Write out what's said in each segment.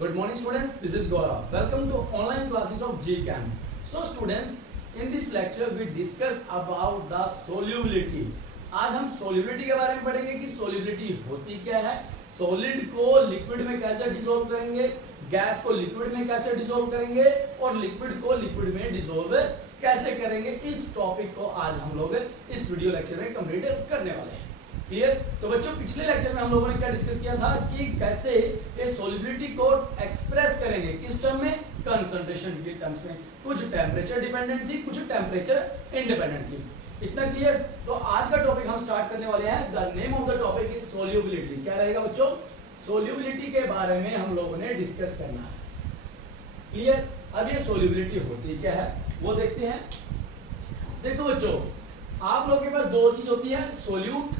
Good morning students, this is Gaurav. Welcome to online classes of GChem. So students, in this lecture we discuss about the solubility. आज हम solubility के बारे में पढ़ेंगे कि solubility होती क्या है, सॉलिड को लिक्विड में कैसे डिसॉल्व करेंगे, गैस को लिक्विड में कैसे डिसॉल्व करेंगे और लिक्विड को लिक्विड में डिसॉल्व कैसे करेंगे। इस टॉपिक को आज हम लोग इस वीडियो लेक्चर में कंप्लीट करने वाले हैं। क्लियर? तो बच्चों, पिछले लेक्चर में हम लोगों ने क्या डिस्कस किया था कि कैसे ये सॉल्युबिलिटी को एक्सप्रेस करेंगे, किस टर्म में, कंसंट्रेशन के टर्म्स में। कुछ टेम्परेचर डिपेंडेंट थी, कुछ टेम्परेचर इंडिपेंडेंट थी। इतना क्लियर? तो आज का टॉपिक हम स्टार्ट करने वाले हैं। The name of the topic is solubility. क्या रहेगा बच्चों? सॉल्युबिलिटी के बारे में हम लोगों ने डिस्कस करना है। क्लियर? अब ये सॉल्युबिलिटी होती क्या है वो देखते हैं। देखो बच्चों, आप लोगों के पास दो चीज होती है, सोल्यूट।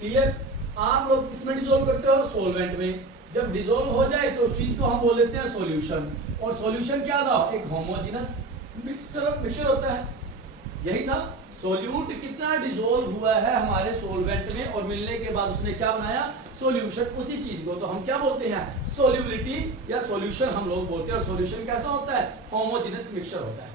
क्लियर? आप लोग किसमें डिसॉल्व करते हो? सॉल्वेंट में। जब डिसॉल्व हो जाए तो उस चीज को हम बोल देते हैं सॉल्यूशन। और सॉल्यूशन क्या था? एक होमोजेनस मिक्सचर होता है। यही था। सोल्यूट कितना डिसॉल्व हुआ है हमारे सॉल्वेंट में और मिलने के बाद उसने क्या बनाया? सॉल्यूशन। उसी चीज को तो हम क्या बोलते हैं? सॉल्युबिलिटी या सॉल्यूशन हम लोग बोलते हैं। और सॉल्यूशन कैसा होता है? होमोजेनस मिक्सचर होता है।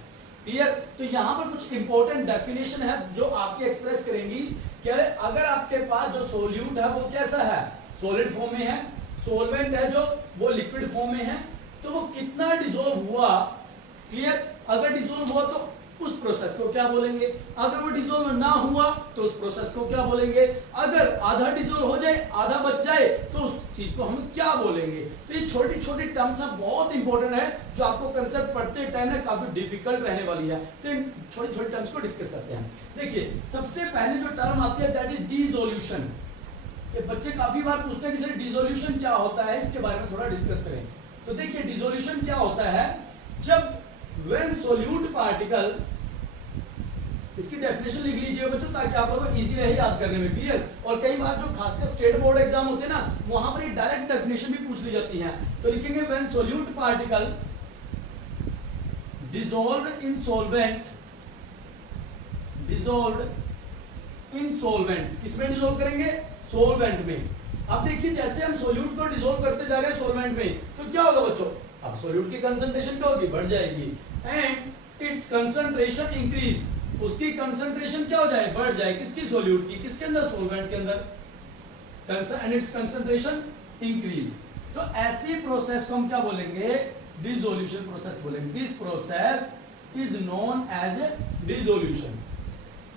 क्लियर? तो यहाँ पर कुछ इंपॉर्टेंट डेफिनेशन है जो आपके एक्सप्रेस करेंगी कि अगर आपके पास जो सोल्यूट है वो कैसा है? सॉलिड फॉर्म में है, सॉल्वेंट है जो वो लिक्विड फॉर्म में है, तो वो कितना डिसॉल्व हुआ। क्लियर? अगर डिसॉल्व हुआ तो उस प्रोसेस को क्या बोलेंगे? अगर वो डिसॉल्व ना हुआ तो उस प्रोसेस को क्या बोलेंगे? अगर आधा डिसॉल्व हो जाए, आधा बच जाए, तो उस चीज को हम क्या बोलेंगे? तो ये छोटी छोटी टर्म्स हैं, बहुत इंपॉर्टेंट है, जो आपको कंसेप्ट पढ़ते टाइम ना काफी डिफिकल्ट रहने वाली है। तो इन छोटी छोटी टर्म्स को डिस्कस करते हैं। देखिए, सबसे पहले जो टर्म आती है दैट इज डिसोल्यूशन। ये बच्चे काफी बार पूछते हैं कि सर डिसोल्यूशन क्या होता है, इसके बारे में थोड़ा डिस्कस करें। तो देखिए, डिसोल्यूशन क्या होता है? जब when solute particle, इसकी डेफिनेशन लिख लीजिए बच्चों ताकि आप लोगों को इजी रहे याद करने में। क्लियर? और कई बार जो खासकर स्टेट बोर्ड एग्जाम होते हैं ना, वहां पर ये डायरेक्ट डेफिनेशन भी पूछ ली जाती है। तो लिखेंगे when solute particle dissolved in solvent, dissolved in solvent, किसमें डिसॉल्व करेंगे? सॉल्वेंट में। अब देखिए, जैसे हम सोल्यूट को डिसॉल्व करते जा रहे हैं सॉल्वेंट में, तो क्या होगा बच्चों? अब सोल्यूट की कंसंट्रेशन क्या होगी? बढ़ जाएगी। एंड इट्स कंसंट्रेशन इंक्रीज, उसकी कंसंट्रेशन क्या हो जाए? बढ़ जाए। किसकी? सोल्यूट की। किसके अंदर? सॉल्वेंट के अंदर। And its concentration increase. तो ऐसी प्रोसेस को हम क्या बोलेंगे? डिसोल्यूशन प्रोसेस बोलेंगे। This process is known as dissolution.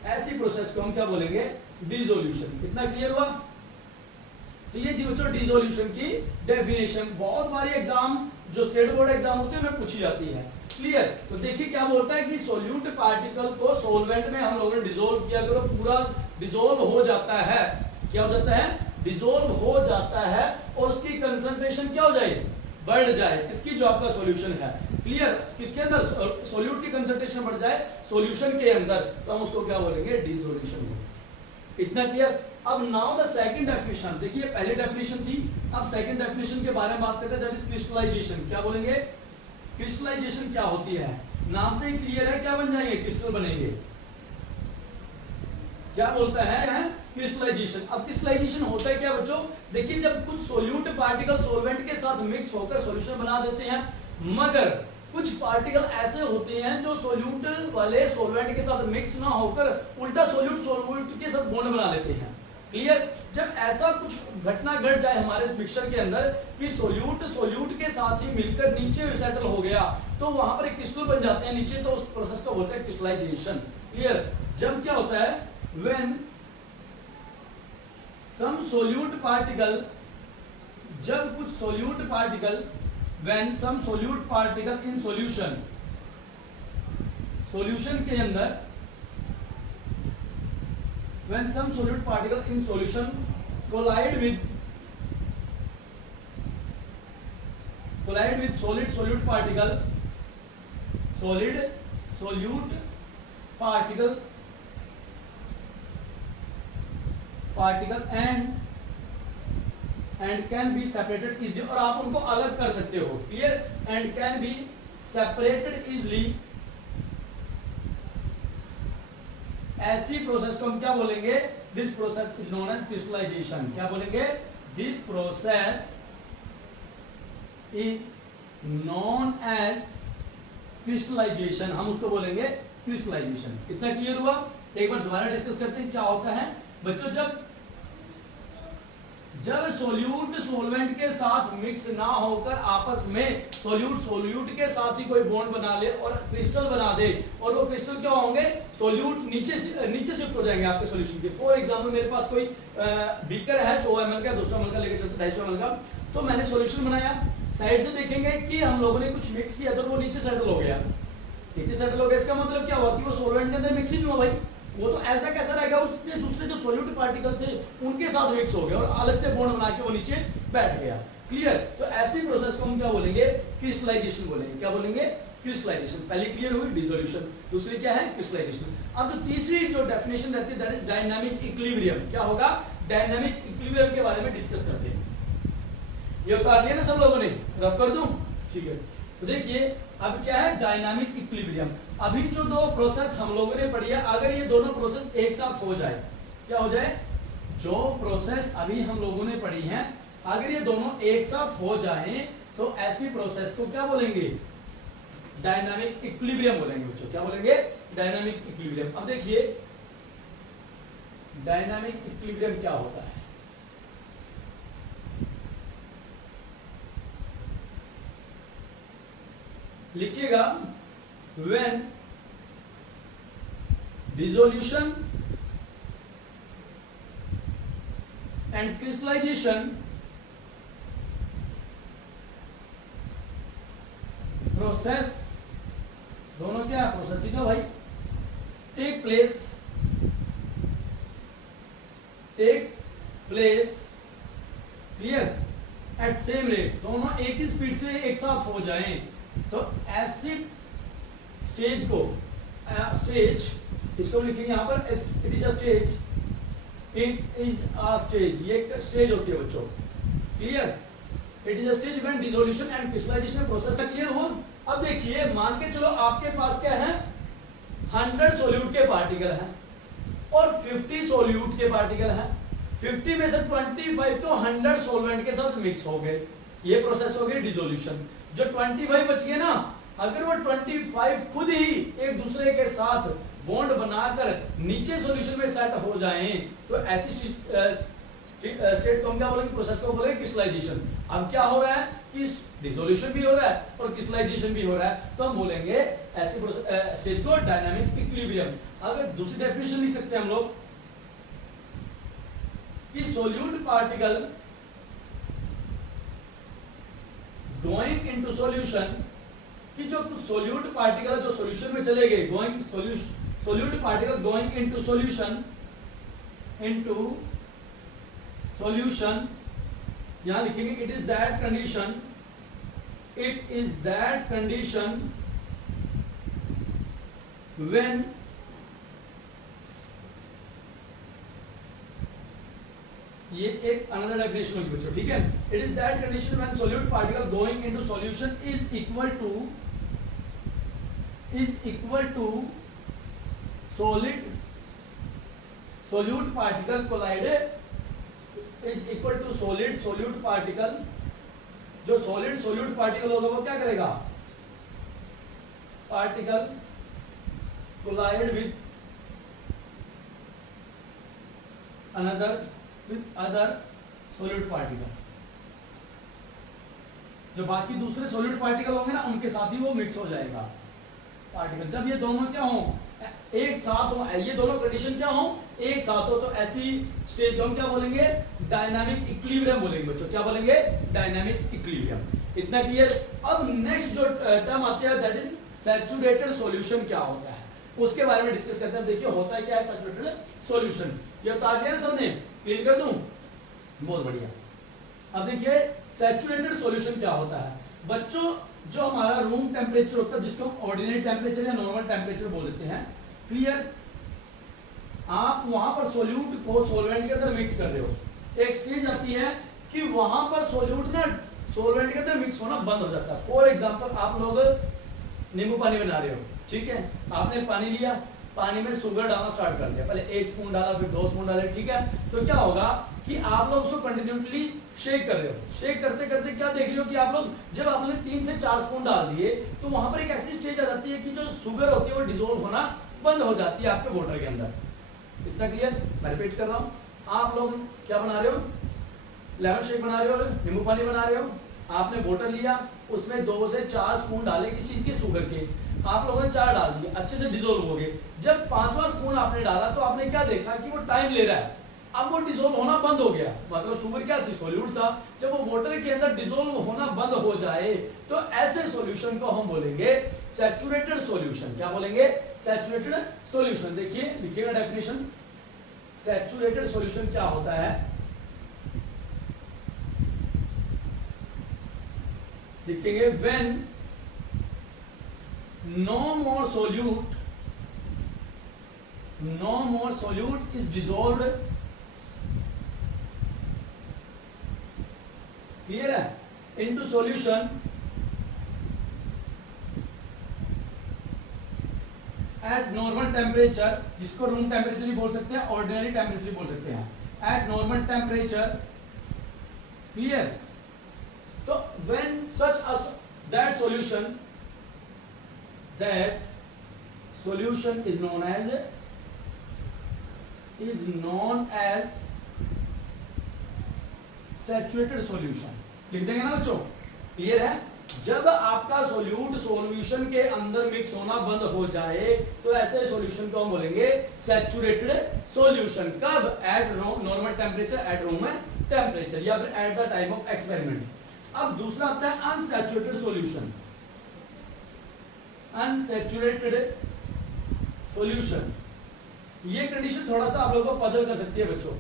ऐसी प्रोसेस को हम क्या बोलेंगे? डिसोल्यूशन। कितना क्लियर हुआ? तो ये जी बच्चों डिसोल्यूशन की डेफिनेशन बहुत बारी एग्जाम, जो स्टेट बोर्ड एग्जाम होते हैं, उनमें पूछी जाती है। क्लियर? तो देखिए क्या बोलता है कि सोल्यूट पार्टिकल को सॉल्वेंट में हम लोगों ने डिसॉल्व किया, अगर पूरा डिसॉल्व हो जाता है, क्या हो जाता है? डिसॉल्व हो जाता है और उसकी कंसंट्रेशन क्या हो जाए? बढ़ जाए। किसकी? जो आपका सॉल्यूशन है। क्लियर? किसके अंदर? सोल्यूट की कंसंट्रेशन बढ़ जाए सॉल्यूशन के अंदर, तो हम उसको क्या बोलेंगे? डिसोल्यूशन। इतना क्लियर? अब नाउ द सेकंड डेफिनेशन। देखिए, पहली डेफिनेशन थी, अब सेकंड डेफिनेशन के बारे में बात करते हैं, दैट इज क्रिस्टलाइजेशन। क्या बोलेंगे? क्रिस्टलाइजेशन क्या होती है? नाम से ही क्लियर है, क्या बन जाएंगे? क्रिस्टल बनेंगे। क्या बोलता है? क्रिस्टलाइजेशन। अब क्रिस्टलाइजेशन होता है क्या बच्चों? देखिए, जब कुछ सोल्यूट पार्टिकल सॉल्वेंट के साथ मिक्स होकर सॉल्यूशन बना देते हैं, मगर कुछ पार्टिकल ऐसे होते हैं जो सोल्यूट वाले सॉल्वेंट के साथ मिक्स ना होकर उल्टा सोल्यूट सॉल्वेंट के साथ बॉन्ड बना लेते हैं। क्लियर? जब ऐसा कुछ घटना घट जाए हमारे इस मिक्सचर के अंदर कि सोल्यूट के साथ ही मिलकर नीचे सेटल हो गया, तो वहां पर एक क्रिस्टल बन जाते हैं नीचे, तो उस प्रोसेस को बोलते हैं क्रिस्टलाइजेशन। क्लियर? जब क्या होता है? व्हेन सम सोल्यूट पार्टिकल, जब कुछ solute particle, when some solute particle in solution, solution के अंदर, when some solute particle in solution collide with solid solute particle, solid solute particle and can be separated easily, और आप उनको अलग कर सकते हो। Clear? and can be separated easily, ऐसी प्रोसेस को हम क्या बोलेंगे? This process is known as crystallization. क्या बोलेंगे? This process is known as crystallization, हम उसको बोलेंगे क्रिस्टलाइजेशन। इतना क्लियर हुआ? एक बार दोबारा डिस्कस करते हैं क्या होता है बच्चों। जब सोल्यूट सोलवेंट के साथ मिक्स ना होकर आपस में सोल्यूट के साथ ही कोई बॉन्ड बना ले और क्रिस्टल बना दे, और वो क्रिस्टल क्या होंगे, सोल्यूट नीचे शिफ्ट हो जाएंगे आपके सॉल्यूशन के। फॉर एग्जांपल मेरे पास कोई बीकर है 100 ml का, 200 ml का लेके चलते 250 ml का, तो मैंने सॉल्यूशन बनाया, साइड से देखेंगे कि हम लोगों ने कुछ मिक्स किया तो वो नीचे सेटल हो गया। नीचे सेटल हो गया इसका मतलब क्या हुआ कि वो सोलवेंट के अंदर मिक्स ही नहीं हुआ भाई, वो तो ऐसा कैसा रहेगा, उसके दूसरे जो सॉल्यूट पार्टिकल थे उनके साथ मिक्स हो गया और अलग से बॉन्ड बना के वो नीचे बैठ गया। क्लियर? तो ऐसी प्रोसेस को हम क्या बोलेंगे, क्रिस्टलाइजेशन बोलेंगे। क्या बोलेंगे? क्रिस्टलाइजेशन। पहली क्लियर हुई डिसोल्यूशन, दूसरी क्या है, क्रिस्टलाइजेशन। अब जो तीसरी जो डेफिनेशन रहती है दैट इज डायनामिक इक्विलिब्रियम। क्या होगा? डायनामिक इक्विलिब्रियम के बारे में डिस्कस करते हैं। ये उतार दिया ना सब लोगों ने, रफ कर दूं? ठीक है, तो देखिए अब क्या है डायनामिक इक्विलिब्रियम। अभी जो दो प्रोसेस हम लोगों ने पढ़ी है, अगर ये दोनों प्रोसेस एक साथ हो जाए, क्या हो जाए, जो प्रोसेस अभी हम लोगों ने पढ़ी है अगर ये दोनों एक साथ हो जाएं तो ऐसी प्रोसेस को क्या बोलेंगे, डायनामिक इक्विलिब्रियम बोलेंगे बच्चों। क्या बोलेंगे? Dynamic equilibrium. अब देखिए डायनामिक इक्विलिब्रियम क्या होता है, लिखिएगा, when dissolution and crystallization process, दोनों क्या है, प्रोसेस ही था भाई, take place clear at same rate, दोनों एक ही स्पीड से एक साथ हो जाएं, तो ऐसी स्टेज को स्टेज इसको लिखेंगे यहाँ पर, it is a stage, it is a stage, ये एक स्टेज होती है बच्चों। Clear? It is a stage when dissolution and crystallization process. Clear हो? अब देखिए मान के चलो आपके पास क्या है, 100 सोल्यूट के पार्टिकल हैं और 50 सोल्यूट के पार्टिकल हैं। 50 में से 25 तो 100 सोलवेंट के साथ मिक्स हो गए, ये प्रोसेस हो गई डिसोल्यूशन। जो 25 बच गए ना, अगर वो 25 खुद ही एक दूसरे के साथ बॉन्ड बनाकर नीचे सॉल्यूशन में सेट हो जाएं, तो ऐसी स्टेट को हम क्या बोलेंगे, प्रोसेस को बोलेंगे क्रिस्टलाइजेशन। अब क्या हो रहा है कि डिसोल्यूशन भी हो रहा है और क्रिस्टलाइजेशन भी हो रहा है, तो हम बोलेंगे ऐसी स्टेज को डायनामिक इक्विलिब्रियम। अगर दूसरी डेफिनेशन लिख सकते हैं हम लोग कि solute particle going into solution, कि जो सोल्यूट पार्टिकल जो सॉल्यूशन में चले गए, going solute particle going into solution यहां लिखेंगे it is that condition when ये एक अनदर डेफिनेशन होगी बच्चों, ठीक है। It is that condition when solute particle going into solution is equal to solute particle collide is equal to solute particle, जो solute particle होगा वो क्या करेगा, particle collide with other solute particle, जो बाकी दूसरे सोल्यूट पार्टिकल होंगे ना उनके साथ ही वो मिक्स हो जाएगा पार्टिकल। जब ये दोनों क्या हो, एक साथ हो, ये दोनों कंडीशन क्या हो, एक साथ हो, तो ऐसी स्टेज को हम क्या बोलेंगे, डायनामिक इक्विलिब्रियम बोलेंगे बच्चों। क्या बोलेंगे, डायनामिक इक्विलिब्रियम। इतना क्लियर? अब नेक्स्ट जो टर्म आती है दैट इज सैचुरेटेड सॉल्यूशन। क्या होता है उसके बारे में डिस्कस करते हैं। देखिए होता है क्या है सैचुरेटेड सॉल्यूशन, ये बता दिया ना सबने, क्लियर कर दूं? बहुत बढ़िया। अब देखिए सैचुरेटेड सॉल्यूशन क्या होता है बच्चों, जो हमारा रूम टेम्परेचर होता है जिसको हम ऑर्डिनरी टेम्परेचर या नॉर्मल टेम्परेचर बोल देते हैं। क्लियर? आप वहां पर सोल्यूट को सोलवेंट के अंदर मिक्स कर रहे हो, एक स्टेज आती है कि वहां पर सोल्यूट ना सोलवेंट के अंदर मिक्स होना बंद हो जाता है। फॉर एग्जांपल आप लोग नींबू पानी बना रहे हो, ठीक है, आपने पानी लिया, पानी में शुगर डालना स्टार्ट कर दिया, पहले 1 स्पून डाला, फिर 2 स्पून डाले, ठीक है, तो क्या होगा कि आप लोग उसको कंटिन्यूसली शेक कर रहे हो। शेक करते करते क्या देख रहे हो कि आप लोग जब आपने 3 से 4 स्पून डाल दिए तो वहां पर एक ऐसी स्टेज आ जाती है कि जो शुगर होती है वो डिसॉल्व होना बंद हो जाती है आपके वाटर के अंदर। इतना क्लियर? मैं रिपीट कर रहा हूँ, आप लोग क्या बना रहे हो, लेमन शेक बना रहे हो, नींबू पानी बना रहे हो, आपने वाटर लिया, उसमें 2 से 4 स्पून डाले किस चीज के, शुगर के, आप लोगों ने 4 डाल दिए, अच्छे से डिसॉल्व हो गए। जब 5वां स्पून आपने डाला तो आपने क्या देखा कि वो टाइम ले रहा है, अब वो डिसॉल्व होना बंद हो गया, मतलब शुगर क्या थी, सॉल्यूट था। जब वो वाटर के अंदर डिसॉल्व होना बंद हो जाए तो ऐसे सॉल्यूशन को हम बोलेंगे सैचुरेटेड सॉल्यूशन। क्या बोलेंगे? Saturated solution. देखिए लिखिएगा डेफिनेशन, सैचुरेटेड सॉल्यूशन क्या होता है, लिखेंगे when no more solute is dissolved, clear है, into solution at normal temperature, जिसको रूम टेम्परेचर ही बोल सकते हैं, ऑर्डिनरी टेम्परेचर बोल सकते हैं, at normal temperature, क्लियर। तो when such as that solution is known as saturated solution, लिख देंगे ना बच्चों, क्लियर है। जब आपका सोल्यूट सॉल्यूशन के अंदर मिक्स होना बंद हो जाए तो ऐसे सॉल्यूशन को हम बोलेंगे सैचुरेटेड सॉल्यूशन। कब? Eight normal temperature, at room temperature, या फिर at the time of experiment. अब दूसरा आता है अनसैचुरेटेड सॉल्यूशन। अनसैचुरेटेड सॉल्यूशन, ये कंडीशन थोड़ा सा आप लोगों को पजल कर सकती है बच्चों।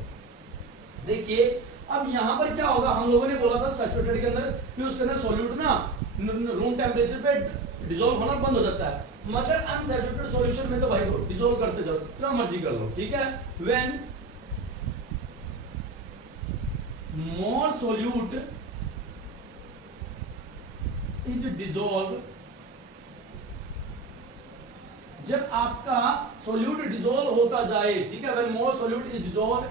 देखिए अब यहां पर क्या होगा, हम लोगों ने बोला था सैचुरेटेड के अंदर कि उसके अंदर सॉल्यूट ना रूम टेम्परेचर पे डिसॉल्व होना बंद हो जाता है, मगर अनसैचुरेटेड सॉल्यूशन में तो भाई डिसॉल्व करते जाओ, जितना मर्जी कर लो, ठीक है। When more solute is dissolve, जब आपका सोल्यूट डिसॉल्व होता जाए, ठीक है, when more solute is dissolve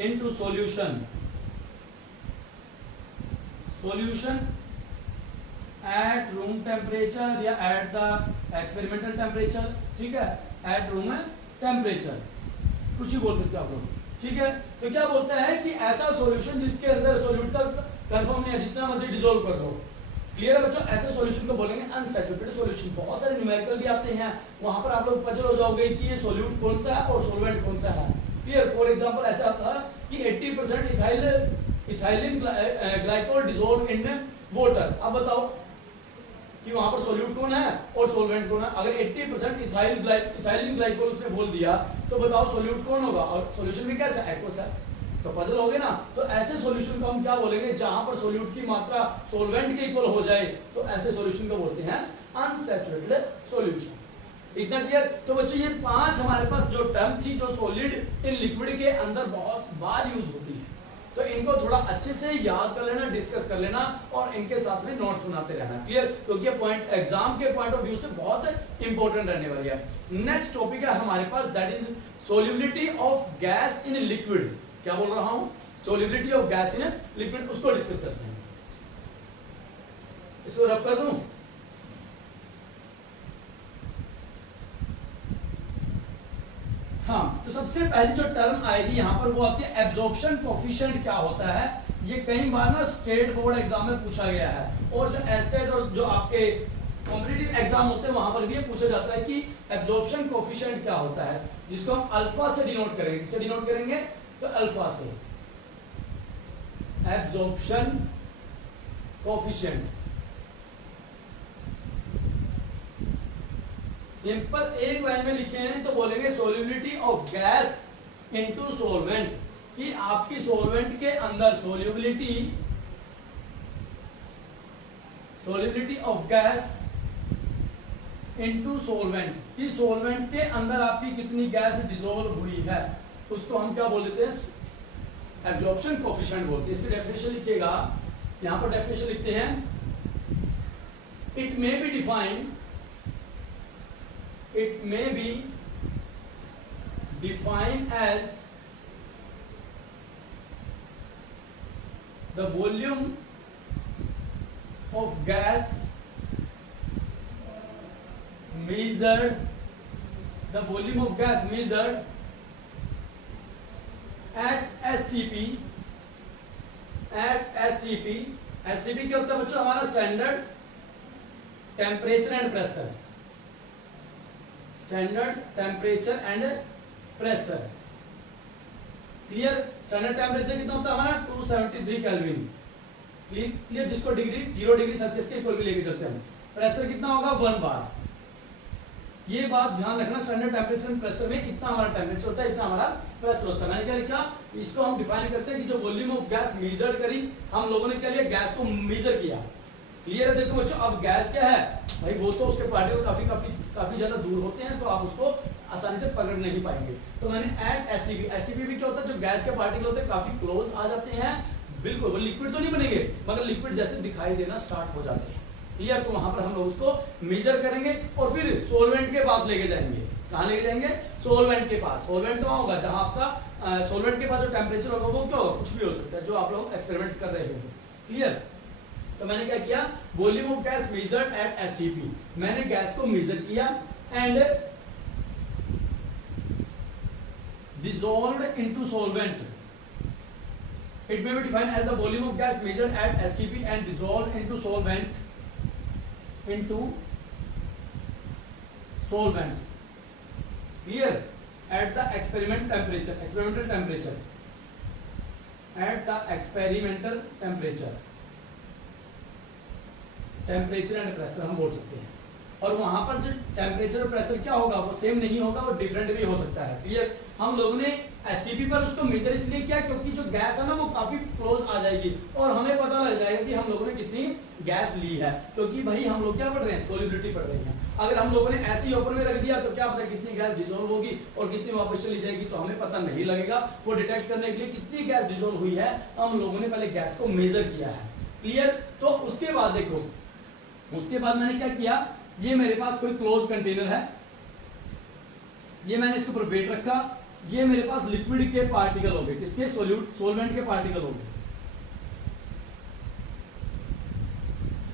into solution at room temperature या एट द एक्सपेरिमेंटल टेम्परेचर, ठीक है, एट रूम टेम्परेचर, कुछ ही बोल सकते हो आप लोग, ठीक है। तो क्या बोलता है कि ऐसा सॉल्यूशन जिसके अंदर सोल्यूट का कंफर्म नहीं है, जितना मर्जी डिसॉल्व कर दो, क्लियर है बच्चों, ऐसे सॉल्यूशन को बोलेंगे अनसैचुरेटेड सॉल्यूशन। बहुत सारे न्यूमेरिकल भी आते हैं, वहां पर आप लोग पजल हो जाओगे कि ये सॉल्यूट कौन सा है और सॉल्वेंट कौन सा है, क्लियर। फॉर एग्जांपल ऐसा आता है कि 80% ethylene glycol dissolve in water. अब बताओ कि वहां पर सॉल्यूट कौन है और सॉल्वेंट कौन है। अगर 80% इथाइलिन ग्लाइकोल उसने बोल दिया तो बताओ सॉल्यूट कौन होगा, और सॉल्यूशन भी कैसा है, एक्वस है, तो पजल हो गए ना। तो ऐसे सॉल्यूशन को हम क्या बोलेंगे, जहां पर सॉल्यूट की मात्रा सॉल्वेंट के इक्वल हो जाए, तो ऐसे सॉल्यूशन को बोलते हैं अनसैचुरेटेड सॉल्यूशन। इतना क्लियर? तो बच्चों ये 5 हमारे पास जो टर्म थी जो सॉलिड इन लिक्विड के अंदर बहुत बार यूज होती है, तो इनको थोड़ा अच्छे से याद कर लेना, डिस्कस कर लेना और इनके साथ में नोट्स बनाते रहना, क्लियर, क्योंकि ये पॉइंट एग्जाम के पॉइंट ऑफ व्यू से बहुत इंपॉर्टेंट रहने वाली है। नेक्स्ट टॉपिक है हमारे पास, that is solubility of gas in liquid. क्या बोल रहा हूं, solubility of gas in liquid, उसको डिस्कस करते हैं। इसको रफ कर दूं, हाँ, तो सबसे पहली जो टर्म आएगी यहां पर वो आती है एब्जॉर्प्शन कोएफिशिएंट। क्या होता है, ये कई बार ना स्टेट बोर्ड एग्जाम में पूछा गया है, और जो एस्टेट और जो आपके कॉम्पिटिटिव एग्जाम होते हैं वहां पर भी ये पूछा जाता है कि एब्जॉर्प्शन कोएफिशिएंट क्या होता है, जिसको हम अल्फा से डिनोट करेंगे। किससे डिनोट करेंगे, तो अल्फा से, एब्जॉर्प्शन कोएफिशिएंट। सिंपल एक लाइन में लिखे हैं तो बोलेंगे solubility of gas into solvent, कि आपकी सॉल्वेंट के अंदर solubility of gas into solvent, कि सॉल्वेंट के अंदर आपकी कितनी गैस डिसॉल्व हुई है, उसको हम क्या बोल देते हैं, एब्जॉर्प्शन कोएफिशिएंट बोलते हैं। इसकी डेफिनेशन लिखिएगा, यहां पर डेफिनेशन लिखते हैं, it may be defined as the volume of gas measured, the volume of gas measured at STP, STP क्या होता है बच्चों? हमारा standard temperature and pressure, standard temperature and pressure. Clear? Standard temperature कितना होता है हमारा? 273 केल्विन। क्लियर? जिसको डिग्री 0 डिग्री सेल्सियस के इक्वल भी लेके चलते हैं। प्रेशर कितना होगा? 1 बार। ये बात ध्यान रखना, स्टैंडर्ड टेम्परेचर एंड प्रेशर में इतना हमारा टेम्परेचर होता है, इतना हमारा प्रेशर होता है। मैंने क्या लिखा? इसको हम डिफाइन करते हैं कि जो वॉल्यूम ऑफ गैस मेजर करी, हम लोगों ने क्या लिया? गैस को मेजर किया। क्लियर है? देखो बच्चों, अब गैस क्या है भाई? वो तो उसके पार्टिकल काफी ज्यादा दूर होते हैं, तो आप उसको आसानी से पकड़ नहीं पाएंगे। तो मैंने एट एसटीपी भी क्या होता है? जो गैस के पार्टिकल होते हैं काफी क्लोज आ जाते हैं, बिल्कुल वो लिक्विड तो नहीं बनेंगे मगर लिक्विड जैसे दिखाई देना स्टार्ट हो जाते हैं। क्लियर? तो वहां पर हम लोग उसको मेजर करेंगे और फिर सोलवेंट के पास लेके जाएंगे। कहां लेके जाएंगे? सोलवेंट के पास। सोलवेंट तो होगा जहां आपका सोलवेंट के पास जो टेम्परेचर होगा वो क्या होगा? कुछ भी हो सकता है, जो आप लोग एक्सपेरिमेंट कर रहे हो। क्लियर? तो मैंने क्या किया? Volume of gas measured eight STP, मैंने गैस को मेजर किया and dissolved into solvent. It may be defined as the volume of gas measured at STP and dissolved into solvent. Clear? At the experimental temperature. At the experimental temperature. Temperature and pressure हम बोल सकते हैं। और वहां पर जो temperature और pressure क्या होगा? वो सेम नहीं होगा, वो डिफरेंट भी हो सकता है। क्लियर? हम लोगों ने एसटीपी पर उसको मेजर इसलिए किया क्योंकि जो गैस है ना वो काफी क्लोज आ जाएगी और हमें पता लग जाएगा कि हम लोगों ने कितनी गैस ली है, क्योंकि भाई हम लोग क्या पढ़ रहे हैं? सोलिबिलिटी पढ़ रहे हैं। अगर हम लोगों ने ऐसे ही ऊपर में रख दिया तो क्या पता कितनी गैस डिसॉल्व होगी और कितनी वापस चली जाएगी, तो हमें पता नहीं लगेगा। वो डिटेक्ट करने के लिए कितनी गैस डिसॉल्व हुई है, हम लोगों ने पहले गैस को मेजर किया है। क्लियर? तो उसके बाद देखो, उसके बाद मैंने क्या किया? ये मेरे पास कोई क्लोज कंटेनर है, ये मैंने इसके ऊपर वेट रखा, ये मेरे पास लिक्विड के पार्टिकल हो गए। किसके? सोलवेंट के पार्टिकल हो गए।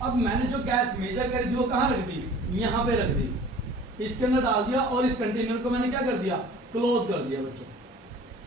अब मैंने जो गैस मेजर करी थी वो कहां रख दी? यहां पे रख दी, इसके अंदर डाल दिया और इस कंटेनर को मैंने क्या कर दिया? क्लोज कर दिया बच्चों।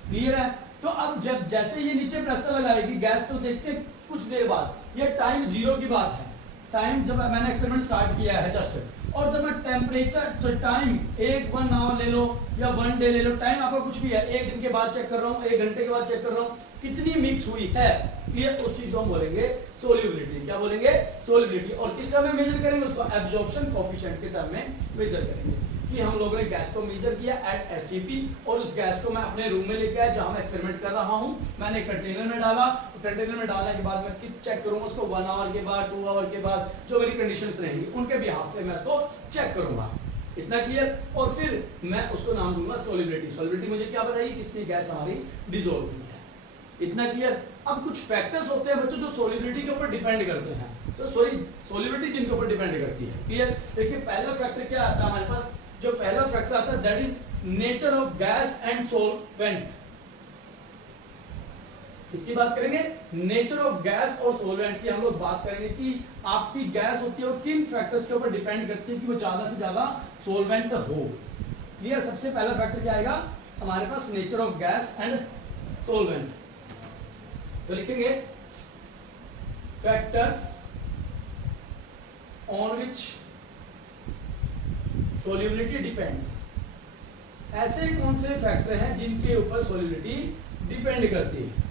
क्लियर है? तो अब जब जैसे ये नीचे प्रेशर लगाएगी गैस, तो देखते कुछ देर बाद, ये टाइम 0 की बात है, टाइम जब मैंने एक्सपेरिमेंट स्टार्ट किया है जस्ट, और जब मैं टेम्परेचर टाइम 1 आवर ले लो या 1 डे ले लो, टाइम आपका कुछ भी है, 1 दिन के बाद चेक कर रहा हूँ, 1 घंटे के बाद चेक कर रहा हूँ, कितनी मिक्स हुई है। क्लियर? उस चीज को हम बोलेंगे सोल्यूबिलिटी। क्या बोलेंगे? सोल्यूबिलिटी। और किस टर्म में मेजर करेंगे उसको? एब्जॉर्प्शन कोएफिशिएंट के टर्म में मेजर करेंगे कि हम लोगों ने गैस को मेजर किया एट एसटीपी और उस गैस को मैं अपने रूम में लेके आया जहां मैं एक्सपेरिमेंट कर रहा हूं। मैंने कंटेनर में डाला, कंटेनर में डालने के बाद मैं चेक करूंगा उसको 1 आवर के बाद, 2 आवर के बाद, जो मेरी कंडीशंस रहेंगी उनके बिहाफ से मैं उसको चेक करूंगा। इतना क्लियर? और फिर मैं उसको नाम दूंगा सोल्यूबिलिटी। सोल्यूबिलिटी मुझे क्या बताएगी? कितनी गैस हमारी डिसॉल्व हुई है। इतना क्लियर? अब कुछ फैक्टर्स होते हैं बच्चों जो सोल्यूबिलिटी के ऊपर डिपेंड करते हैं, तो सोल्यूबिलिटी जिनके ऊपर डिपेंड करती है। क्लियर? देखिए पहला फैक्टर क्या आता है हमारे पास? जो पहला फैक्टर आता है that is nature of gas and solvent. इसकी बात करेंगे, नेचर ऑफ गैस और सोलवेंट की हम लोग बात करेंगे कि आपकी गैस होती है वो किन फैक्टर्स के ऊपर डिपेंड करती है कि वो ज्यादा से ज्यादा सोलवेंट हो। क्लियर? सबसे पहला फैक्टर क्या आएगा हमारे पास? Nature of gas and solvent. तो लिखेंगे factors on which solubility depends. ऐसे कौन से फैक्टर हैं जिनके ऊपर सोल्यूबिलिटी डिपेंड करती है?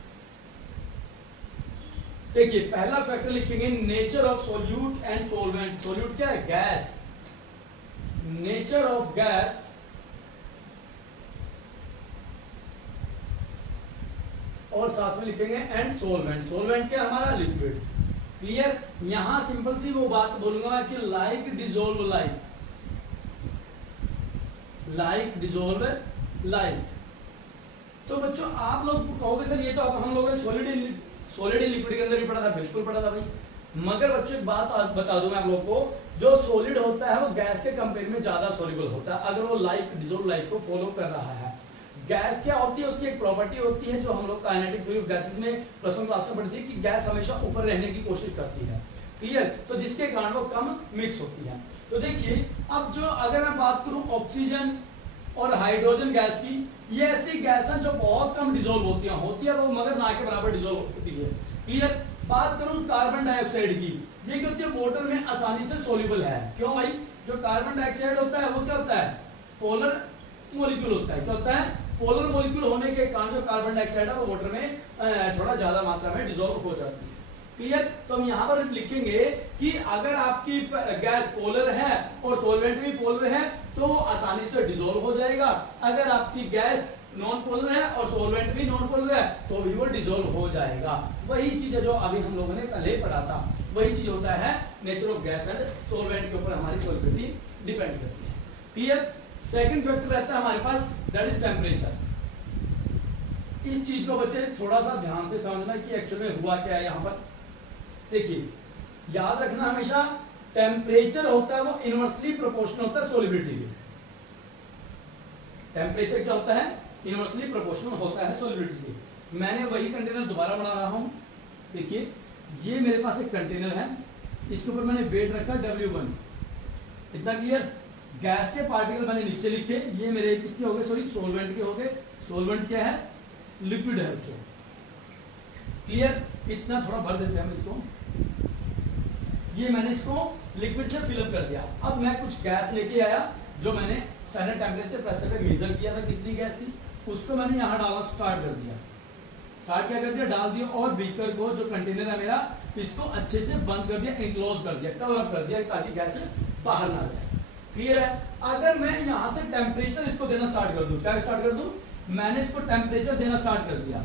देखिए पहला फैक्टर लिखेंगे nature of solute and solvent. Solute क्या है? गैस। नेचर ऑफ गैस और साथ में लिखेंगे एंड सोलवेंट। सोलवेंट क्या? हमारा लिक्विड। क्लियर? यहां सिंपल सी वो बात बोलूंगा कि like dissolve like, like dissolve like. तो बच्चों आप लोग कहोगे सर ये तो अब हम लोगों ने सॉलिड लिक्विड के अंदर भी पढ़ा था। बिल्कुल पढ़ा था भाई, मगर बच्चों एक बात बता दूं मैं आप लोग को, जो सॉलिड होता है वो गैस के कंपेयर में ज्यादा सॉल्युबल होता है अगर वो लाइक डिसॉल्व लाइक को फॉलो कर रहा है। गैस क्या होती है, उसकी एक प्रॉपर्टी होती है जो हम लोग काइनेटिक थ्योरी ऑफ गैसेस में प्लस 1 क्लास में पढ़ी थी कि गैस हमेशा ऊपर रहने की कोशिश करती है, क्लियर। तो जिसके कारण वो कम मिक्स होती है। तो देखिए अब जो अगर मैं बात करूं ऑक्सीजन और हाइड्रोजन गैस की, ये ऐसी गैस है जो बहुत कम डिसॉल्व होती है वो मगर ना के बराबर डिसॉल्व होती है, क्लियर। बात करूं कार्बन डाइऑक्साइड की, ये क्या होती है वाटर में आसानी से सोल्यूबल है। क्यों भाई, जो कार्बन डाइऑक्साइड होता है वो क्या होता है, पोलर मॉलिक्यूल होता है। क्या होता है, पोलर मॉलिक्यूल होने के कारण जो कार्बन डाइऑक्साइड है वो वाटर में थोड़ा ज्यादा मात्रा में डिसॉल्व हो जाती है, क्लियर। तो हम यहाँ पर लिखेंगे कि अगर आपकी गैस पोलर है और सॉल्वेंट भी पोलर है तो वो आसानी से डिसॉल्व हो जाएगा। अगर आपकी गैस नॉन पोलर है और सॉल्वेंट भी नॉन पोलर है तो भी वो डिसॉल्व हो जाएगा। वही चीज है जो अभी हम लोगों ने पहले पढ़ा था, वही चीज होता है nature of gas and solvent के ऊपर हमारी सॉल्युबिलिटी डिपेंड करती है, क्लियर। सेकंड फैक्टर रहता है हमारे पास, दैट इज टेम्परेचर। इस चीज को बच्चे थोड़ा सा ध्यान से समझना कि एक्चुअल में हुआ क्या है यहाँ पर। देखिए याद रखना हमेशा, टेम्परेचर होता है वो इनवर्सली प्रोपोर्शनल होता है सॉल्युबिलिटी के। टेम्परेचर क्या होता है, इनवर्सली प्रोपोर्शनल होता है सॉल्युबिलिटी के। मैंने वही कंटेनर दोबारा बना रहा हूं, देखिए ये मेरे पास एक कंटेनर है, इसके ऊपर मैंने वेट रखा W1, इतना क्लियर। गैस के पार्टिकल मैंने नीचे लिखे, ये मेरे किसके हो गए, सॉरी सॉल्वेंट के हो गए। सॉल्वेंट क्या है, लिक्विड है बच्चों, क्लियर। इतना थोड़ा भर देते हैं हम इसको, ये मैंने इसको लिक्विड से फिलअप कर दिया। अब मैं कुछ गैस लेके आया जो मैंने स्टैंडर्ड टेम्परेचर प्रेशर पे मेजर किया था कितनी गैस थी, उसको मैंने यहाँ डालना स्टार्ट कर दिया। स्टार्ट क्या कर दिया, डाल दिया और बीकर को जो कंटेनर है मेरा इसको अच्छे से बंद कर दिया, एनक्लोज कर दिया, कवर अप कर दिया ताकि गैस बाहर ना जाए, क्लियर है। अगर मैं यहाँ से टेम्परेचर इसको देना स्टार्ट कर दूं, क्या स्टार्ट कर दूं, मैंने इसको टेम्परेचर देना स्टार्ट कर दिया,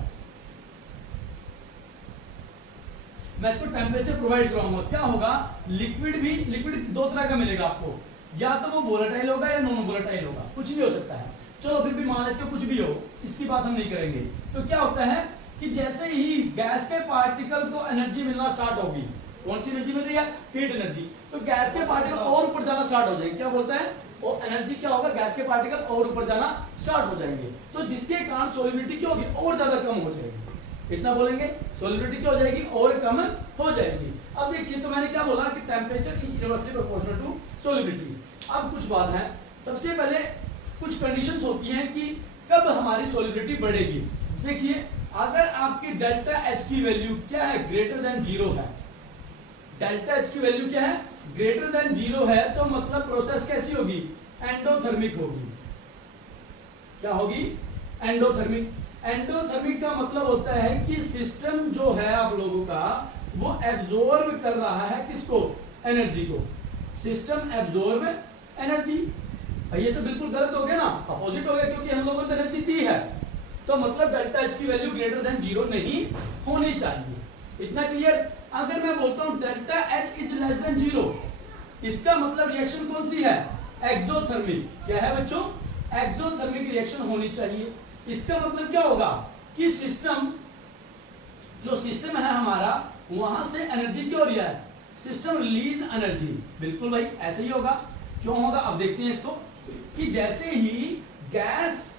मैं इसको टेम्परेचर प्रोवाइड कराऊंगा, क्या होगा, लिक्विड दो तरह का मिलेगा आपको, या तो वो वोलेटाइल होगा या नॉन वोलेटाइल होगा, कुछ भी हो सकता है। चलो फिर भी मान लेते हो कुछ भी हो, इसकी बात हम नहीं करेंगे। तो क्या होता है कि जैसे ही गैस के पार्टिकल को एनर्जी मिलना स्टार्ट होगी, कौन सी एनर्जी मिल रही है, हीट एनर्जी, तो गैस के पार्टिकल और ऊपर जाना स्टार्ट हो जाएंगे। क्या बोलता है, वो एनर्जी क्या होगा, गैस के पार्टिकल और ऊपर जाना स्टार्ट हो जाएंगे, तो जिसके कारण सॉल्युबिलिटी क्या होगी, और ज्यादा कम हो जाएगी। इतना बोलेंगे, सॉल्युबिलिटी क्या हो जाएगी, और कम हो जाएगी। अब देखिए तो मैंने क्या बोला कि temperature is inversely proportional to solubility. अब कुछ बात है, सबसे पहले कुछ कंडीशंस होती हैं कि कब हमारी सॉल्युबिलिटी बढ़ेगी। देखिए अगर आपकी डेल्टा एच की वैल्यू क्या है, ग्रेटर देन 0 है, डेल्टा एच की वैल्यू क्या है, ग्रेटर देन 0 है, तो मतलब प्रोसेस कैसी होगी, एंडोथर्मिक होगी। क्या होगी, एंडोथर्मिक। एंडोथर्मिक का मतलब होता है कि सिस्टम जो है आप लोगों का वो एब्जॉर्ब कर रहा है किसको, एनर्जी को, सिस्टम एब्जॉर्ब एनर्जी। ये तो बिल्कुल गलत हो गया ना, अपोजिट हो गया, क्योंकि हम लोगों ने एनर्जी दी है, तो मतलब डेल्टा एच की वैल्यू ग्रेटर देन 0 नहीं होनी चाहिए। इतना क्लियर। अगर मैं बोलता हूं delta H is less than 0, इसका मतलब रिएक्शन कौन सी है, एक्सोथर्मिक। क्या है बच्चों, एक्सोथर्मिक रिएक्शन होनी चाहिए। इसका मतलब क्या होगा कि सिस्टम, जो सिस्टम है हमारा, वहां से एनर्जी क्यों रिया है, सिस्टम रिलीज एनर्जी। बिल्कुल भाई ऐसे ही होगा। क्यों होगा, अब देखते हैं इसको, कि जैसे ही गैस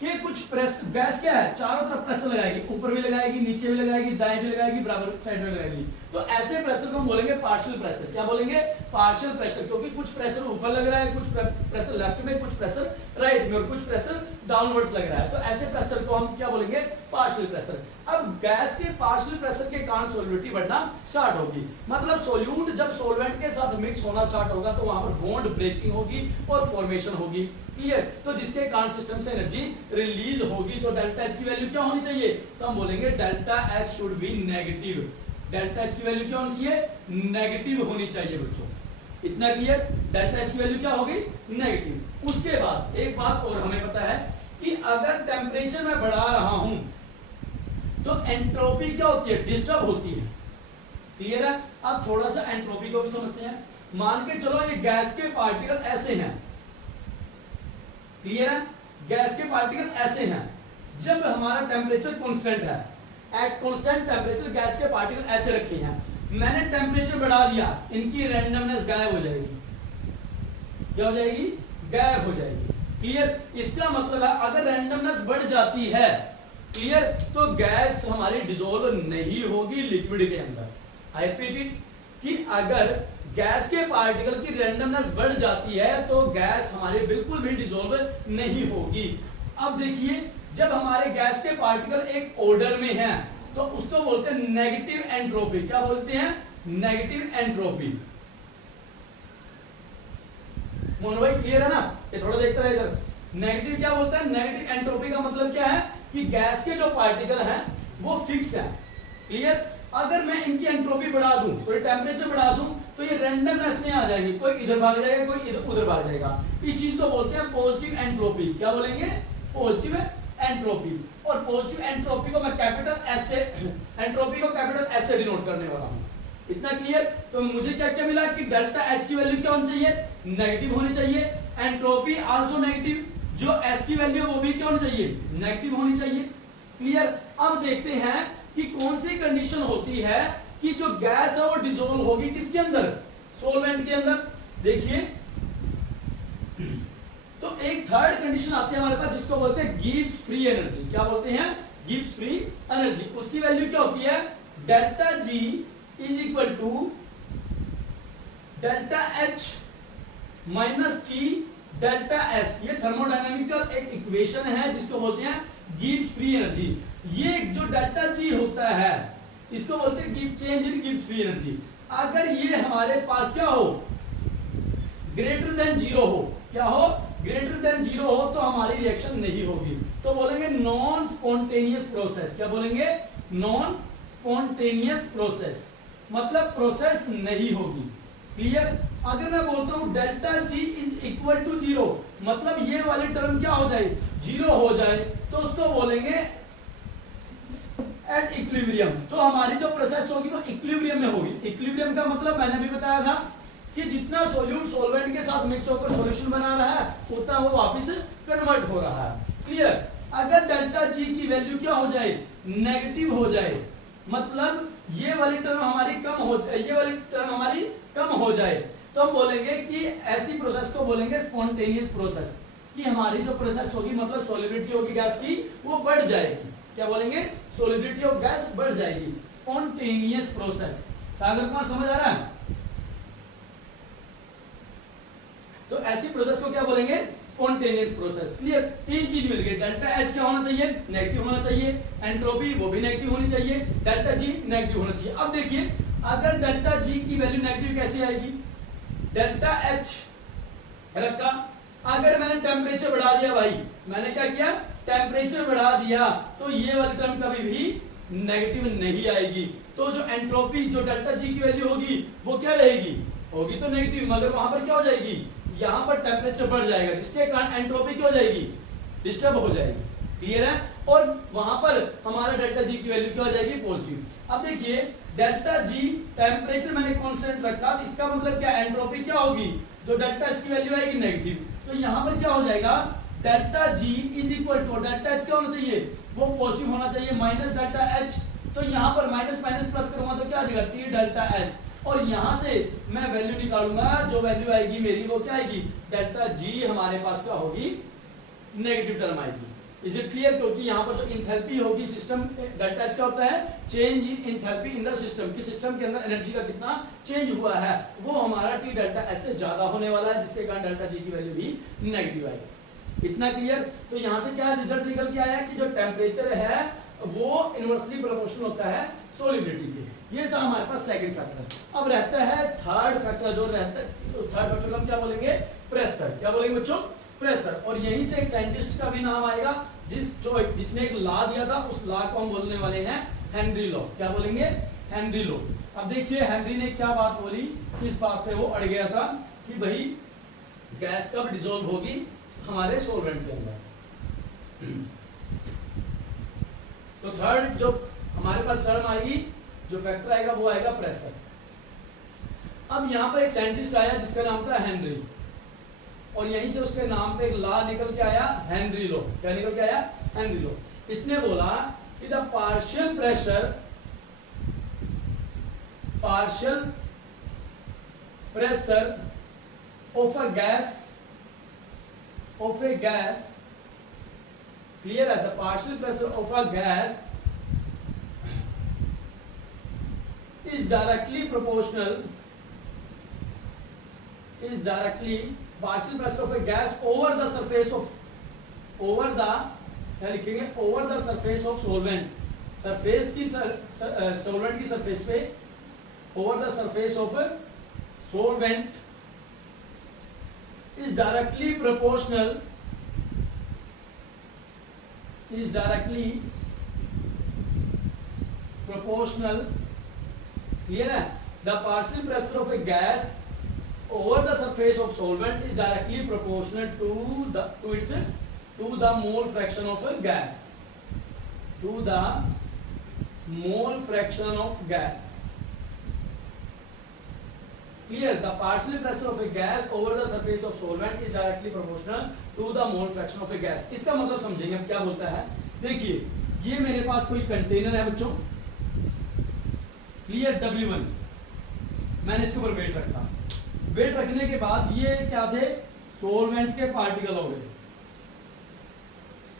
के कुछ प्रेस, गैस क्या है, चारों तरफ प्रेशर लगाएगी, ऊपर भी लगाएगी, नीचे भी लगाएगी, दाएं भी लगाएगी, बराबर साइड में लगाएगी, तो ऐसे प्रेशर को हम बोलेंगे पार्शियल प्रेशर। क्या बोलेंगे, पार्शियल प्रेशर, क्योंकि कुछ प्रेशर ऊपर लग रहा है, कुछ प्रेशर लेफ्ट में, कुछ प्रेशर राइट में, और कुछ प्रेशर डाउनवर्ड्स लग रहा है, तो ऐसे प्रेशर को हम क्या बोलेंगे, पार्शियल प्रेशर। अब गैस के पार्शियल प्रेशर के कारण सॉल्युबिलिटी बढ़ना स्टार्ट होगी, मतलब सोल्यूट जब सॉल्वेंट के साथ मिक्स होना स्टार्ट होगा तो वहां पर बॉन्ड ब्रेकिंग होगी और फॉर्मेशन होगी, क्लियर। तो जिसके कारण सिस्टम से एनर्जी रिलीज होगी, तो डेल्टा एच की वैल्यू क्या होनी चाहिए, तो हम बोलेंगे delta H should be negative. Delta H की वैल्यू क्या होनी चाहिए, नेगेटिव होनी चाहिए बच्चों। इतना क्लियर, डेल्टा एच की वैल्यू क्या होगी, नेगेटिव। उसके बाद एक बात और हमें पता है कि अगर टेम्परेचर मैं बढ़ा रहा हूं तो एंट्रोपी क्या होती है, डिस्टर्ब होती है, क्लियर है। अब थोड़ा सा एंट्रोपी को भी समझते हैं। मान के चलो ये गैस के पार्टिकल ऐसे हैं, क्लियर है, गैस के पार्टिकल ऐसे हैं, जब हमारा टेम्परेचर कांस्टेंट है, एट कांस्टेंट टेम्परेचर गैस के पार्टिकल ऐसे रखे हैं, मैंने टेम्परेचर बढ़ा दिया, इनकी रैंडमनेस गायब हो जाएगी। क्या हो जाएगी, गायब हो जाएगी। क्लियर, इसका मतलब है अगर रैंडमनेस बढ़ जाती है, क्लियर, तो गैस हमारी डिसॉल्व नहीं होगी लिक्विड के अंदर। आई रिपीट इट कि अगर गैस के पार्टिकल की रैंडमनेस बढ़ जाती है तो गैस हमारी बिल्कुल भी डिसॉल्व नहीं होगी। अब देखिए, जब हमारे गैस के पार्टिकल एक ऑर्डर में हैं तो उसको बोलते हैं नेगेटिव एंट्रोपी। क्या बोलते हैं? Negative entropy. मोनू भाई क्लियर है ना? ये थोड़ा देखते रहे इधर। नेगेटिव क्या बोलता है? नेगेटिव एंट्रोपी का मतलब क्या है कि गैस के जो पार्टिकल हैं वो फिक्स है। क्लियर, अगर मैं इनकी एंट्रोपी बढ़ा दूं, थोड़ी टेम्परेचर बढ़ा दूं, तो ये रैंडमनेस में आ जाएंगे, कोई इधर भाग जाएगा, कोई इधर उधर भाग जाएगा। इस चीज को बोलते हैं पॉजिटिव एंट्रोपी। क्या बोलेंगे? Positive entropy. और पॉजिटिव एंट्रोपी को मैं कैपिटल एस से, एंट्रोपी को कैपिटल एस से डिनोट करने वाला हूं। इतना क्लियर? तो मुझे क्या क्या मिला कि डेल्टा एच की वैल्यू क्या होनी चाहिए? नेगेटिव होनी चाहिए। एंट्रोपी आल्सो नेगेटिव, जो एस की वैल्यू है वो भी क्या होनी चाहिए? नेगेटिव होनी चाहिए। क्लियर? अब देखते हैं कि कौन सी कंडीशन होती है कि जो गैस है वो डिसॉल्व होगी किसके अंदर? सॉल्वेंट के अंदर। देखिए, तो एक थर्ड कंडीशन आती है हमारे पास जिसको बोलते हैं गिब्स फ्री एनर्जी। क्या बोलते हैं? Gibbs free energy. उसकी वैल्यू क्या होती है? Delta G is equal to delta H minus T delta S. ये थर्मोडायनामिकल एक इक्वेशन है जिसको बोलते हैं गिब्स फ्री एनर्जी। ये जो डेल्टा जी होता है इसको बोलते हैं Gibbs change in Gibbs free energy. अगर ये हमारे पास क्या हो? ग्रेटर देन जीरो हो। क्या हो? ग्रेटर देन जीरो हो तो हमारी रिएक्शन नहीं होगी, तो बोलेंगे नॉन स्पॉन्टेनियस प्रोसेस। क्या बोलेंगे? नॉन स्पॉन्टेनियस प्रोसेस, मतलब प्रोसेस नहीं होगी। क्लियर? अगर मैं बोलता हूं delta G is equal to zero, मतलब ये वाली टर्म क्या हो जाए? जीरो हो जाए, तो उसको बोलेंगे एट इक्विलिब्रियम। तो हमारी जो प्रोसेस होगी वो इक्विलिब्रियम में होगी। इक्विलिब्रियम का मतलब मैंने भी बताया था कि जितना सोल्यूट सॉल्वेंट के साथ मिक्स होकर सॉल्यूशन बना रहा है उतना वो वापस कन्वर्ट हो रहा है। क्लियर? अगर डेल्टा जी की वैल्यू क्या हो जाए? नेगेटिव हो जाए, मतलब ये वाली टर्म हमारी कम हो, ये वाली टर्म हमारी कम हो जाए, तो हम बोलेंगे कि ऐसी प्रोसेस को बोलेंगे स्पॉन्टेनियस प्रोसेस। कि हमारी जो प्रोसेस होगी मतलब सॉल्युबिलिटी होगी गैस की वो बढ़ जाएगी। क्या बोलेंगे? सॉल्युबिलिटी ऑफ गैस बढ़ जाएगी। Spontaneous process. सागर कुमार समझ आ रहा है? तो ऐसी प्रोसेस को क्या बोलेंगे? Spontaneous process. क्लियर? तीन चीज मिल गई। डेल्टा एच क्या होना चाहिए? नेगेटिव होना चाहिए। एंट्रोपी वो भी नेगेटिव होनी चाहिए। डेल्टा जी नेगेटिव होना चाहिए। अब देखिए, अगर डेल्टा जी की वैल्यू नेगेटिव कैसे आएगी? डेल्टा एच रखा, अगर मैंने टेम्परेचर बढ़ा दिया, भाई मैंने क्या किया? टेम्परेचर बढ़ा दिया, तो ये वाली टर्म कभी भी नेगेटिव नहीं आएगी। तो जो एंट्रोपी, जो डेल्टा जी की वैल्यू होगी वो क्या रहेगी? होगी तो नेगेटिव, मगर वहां पर क्या हो जाएगी? यहां पर टेम्परेचर बढ़ जाएगा जिसके कारण एंट्रोपी क्या हो जाएगी? डिस्टर्ब हो जाएगी। क्लियर है? और वहां पर हमारा डेल्टा जी की वैल्यू क्या हो जाएगी? पॉजिटिव। अब देखिए, डेल्टा जी टेम्परेचर मैंने कांस्टेंट रखा, तो इसका मतलब क्या? एंट्रोपी क्या होगी? जो डेल्टा एच की वैल्यू आएगी नेगेटिव, तो यहां पर क्या हो जाएगा? Delta G is equal to delta H क्या होना चाहिए? वो पॉजिटिव होना चाहिए, माइनस डेल्टा एच। तो यहां पर माइनस माइनस प्लस करूंगा तो क्या आ जाएगा? T delta S. और यहां से मैं वैल्यू निकालूंगा, जो वैल्यू आएगी मेरी वो क्या आएगी? डेल्टा जी हमारे पास क्या होगी? नेगेटिव टर्म आएगी। Is it clear? क्योंकि यहाँ पर जो इंथैल्पी होगी सिस्टम, डेल्टा एच क्या होता है? Change in enthalpy in the system, कि सिस्टम के अंदर एनर्जी का कितना चेंज हुआ है, वो हमारा टी डेल्टा एच से ज्यादा होने वाला है, जिसके कारण डेल्टा जी की वैल्यू भी नेगेटिव आएगी। इतना क्लियर? तो यहाँ से क्या रिजल्ट निकल के आया कि जो टेम्परेचर है वो इनवर्सली प्रोपोर्शनल होता है सॉल्युबिलिटी के। ये था हमारे पास सेकंड फैक्टर। अब रहता है थर्ड फैक्टर, जो रहता है थर्ड फैक्टर हम क्या बोलेंगे? प्रेशर। क्या बोलेंगे बच्चों? प्रेशर। और यहीं से एक साइंटिस्ट का भी नाम आएगा जिसने एक लॉ दिया था, उस लॉ को हम बोलने वाले हैं हेनरी लॉ। क्या बोलेंगे? Henry law. अब देखिए हेनरी ने क्या बात बोली, किस बात पे वो अड़ गया था कि भाई गैस कब डिसॉल्व होगी हमारे सॉल्वेंट के अंदर। तो थर्ड जो हमारे पास टर्म आएगी, जो फैक्टर आएगा वो आएगा प्रेशर। अब यहां पर एक साइंटिस्ट आया जिसका नाम था हेनरी, और यहीं से उसके नाम पे एक लॉ निकल के आया, हेनरी लॉ। क्या निकल के आया? Henry law. इसने बोला कि the partial pressure of a gas of a gas, clear, the partial pressure of a gas is directly proportional, partial pressure of a gas over the surface of, over the, क्या लिखेंगे, over the surface of solvent, surface की solvent की surface पे, over the surface of a solvent is directly proportional, clear है, the partial pressure of a gas over the surface of solvent is directly proportional to the mole fraction of a gas, clear, the partial pressure of a gas over the surface of solvent is directly proportional to the mole fraction of a gas. इसका मतलब समझेंगे अब क्या बोलता है। देखिए ये मेरे पास कोई कंटेनर है बच्चों, क्लियर, W1, मैंने इसके ऊपर वेट रखा, वेट रखने के बाद ये क्या थे, सोलवेंट के पार्टिकल हो गए,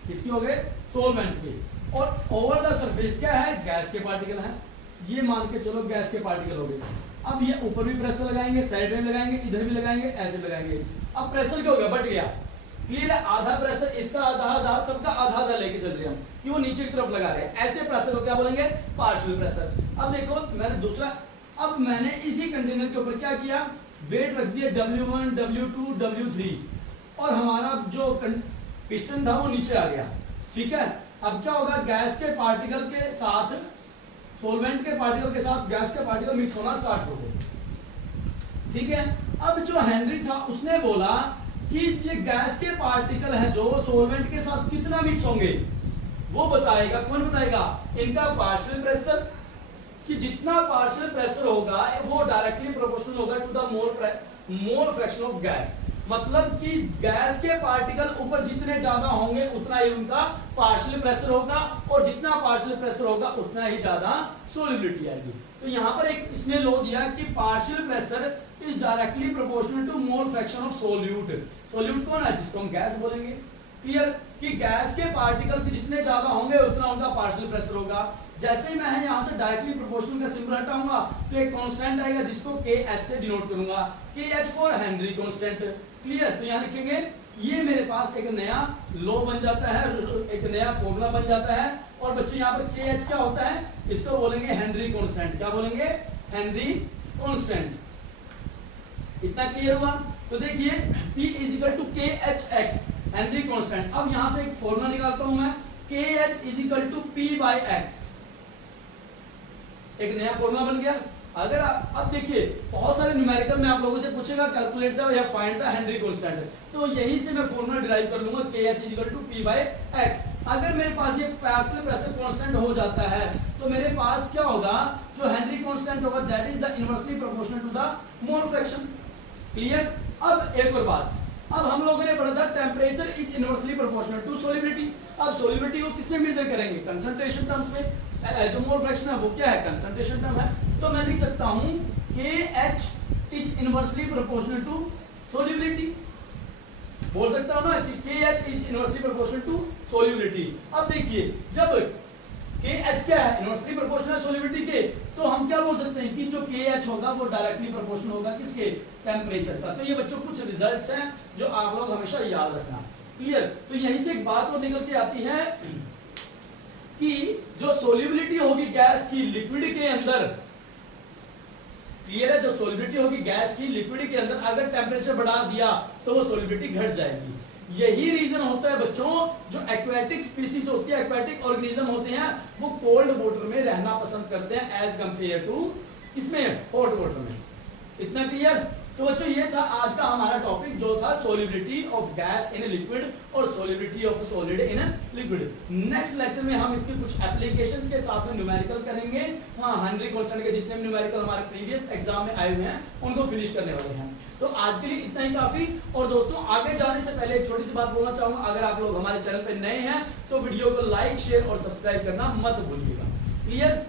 किसके हो गए, सोलवेंट के, और ओवर द सरफेस क्या है, गैस के पार्टिकल हैं, ये मान के चलो गैस के पार्टिकल हो गए। अब ये ऊपर भी प्रेशर लगाएंगे, साइड में लगाएंगे, इधर भी लगाएंगे, ऐसे लगाएंगे, अब प्रेशर क्या हो गया, बढ़ गया, क्लियर है, आधा प्रेशर इसका, आधा सबका आधा लेके चल रहे हैं हम, क्यों नीचे की तरफ लगा रहे हैं, ऐसे प्रेशर को क्या बोलेंगे, पार्शियल प्रेशर। अब देखो मैंने दूसरा, अब मैंने इसी कंटेनर के ऊपर क्या किया, वेट रख दिया W1, W2, W3, और हमारा जो पिस्टन था वो नीचे आ गया, ठीक है। अब क्या होगा, गैस के पार्टिकल के साथ, सोलवेंट के पार्टिकल के साथ गैस के पार्टिकल मिक्स होना स्टार्ट हो गए, ठीक है। अब जो हेनरी था उसने बोला कि ये गैस के पार्टिकल है जो सोलवेंट के साथ कितना मिक्स होंगे, वो बताएगा, कौन बताएगा, इनका पार्शियल प्रेशर, कि जितना पार्शियल प्रेशर होगा वो डायरेक्टली प्रोपोर्शनल होगा to the mole fraction of gas, मतलब कि गैस के पार्टिकल ऊपर जितने ज्यादा होंगे उतना ही उनका पार्शियल प्रेशर होगा, और जितना पार्शियल प्रेशर होगा उतना ही ज्यादा सोल्युबिलिटी आएगी। तो यहाँ पर एक इसने लो दिया कि partial pressure is directly proportional to mole fraction of solute, solute कौन है, जिसको हम गैस बोलेंगे, क्लियर, कि गैस के पार्टिकल के जितने ज्यादा होंगे उतना उनका पार्शियल प्रेशर होगा। जैसे ही मैं यहाँ से डायरेक्टली प्रोपोर्शनल का सिंबल हटाऊंगा तो एक कांस्टेंट आएगा जिसको KH से डिनोट करूंगा, KH for Henry constant, clear. तो यहाँ लिखेंगे, ये मेरे पास एक नया लॉ बन जाता है, एक नया फॉर्मूला बन जाता है, और बच्चों यहाँ पर KH क्या होता है, इसको बोलेंगे हेनरी कांस्टेंट, क्या बोलेंगे, हेनरी कांस्टेंट। इतना क्लियर हुआ। तो देखिए P is equal to KHX, Henry constant. अब यहां से एक फॉर्मूला निकालता हूं मैं, KH is equal to P/X, एक नया फॉर्मूला बन गया। अगर अब देखिए बहुत सारे न्यूमेरिकल में आप लोगों से पूछेगा कैलकुलेट द या फाइंड द हेनरी कांस्टेंट, तो यही से मैं फॉर्मूला डिराइव कर लूंगा KH is equal to P/X। अगर मेरे पास ये पार्शियल प्रेशर कांस्टेंट हो जाता है तो मेरे पास क्या होगा, जो हेनरी कांस्टेंट होगा that is the inversely proportional to the mole fraction, clear. अब एक और बात, अब हम लोगों ने पढ़ा था temperature is inversely proportional to solubility. अब सोल्युबिलिटी को किसमें मेजर करेंगे, कंसंट्रेशन टर्म्स में, जो मोल फ्रैक्शन है वो क्या है, कंसंट्रेशन टर्म है। तो मैं लिख सकता हूं KH is inversely proportional to solubility, बोल सकता हूं ना कि KH is inversely proportional to solubility. अब देखिए जब KH क्या है, इनवर्सली प्रोपोर्शनल सोल्युबिलिटी के, तो हम क्या बोल सकते हैं कि जो KH होगा वो डायरेक्टली प्रोपोर्शनल होगा किसके, टेम्परेचर का। तो ये बच्चों कुछ रिजल्ट्स हैं जो आप लोग हमेशा याद रखना, क्लियर। तो यहीं से एक बात और निकल के आती है कि जो सोल्युबिलिटी होगी गैस की लिक्विड के अंदर, क्लियर है, जो सोल्युबिलिटी होगी गैस की लिक्विड के अंदर अगर टेम्परेचर बढ़ा दिया तो वो सोल्युबिलिटी घट जाएगी। यही रीजन होता है बच्चों, जो एक्वेटिक स्पीसीज होती है, एक्वेटिक ऑर्गेनिज्म होते हैं, वो कोल्ड वाटर में रहना पसंद करते हैं एज कंपेयर टू किसमें, हॉट वाटर में। इतना क्लियर। तो बच्चों ये था आज का हमारा टॉपिक जो था solubility of gas in liquid और solubility of solid in liquid. Next lecture में हम इसके कुछ एप्लीकेशंस के साथ में न्यूमेरिकल करेंगे। हाँ, हेनरी कांस्टेंट के जितने भी न्यूमेरिकल हमारे प्रीवियस एग्जाम में आए हुए हैं उनको फिनिश करने वाले हैं। तो आज के लिए इतना ही काफी। और दोस्तों आगे जाने से पहले एक छोटी सी बात बोलना चाहूंगा, अगर आप लोग हमारे चैनल पर नए हैं तो वीडियो को लाइक, शेयर और सब्सक्राइब करना मत भूलिएगा, क्लियर।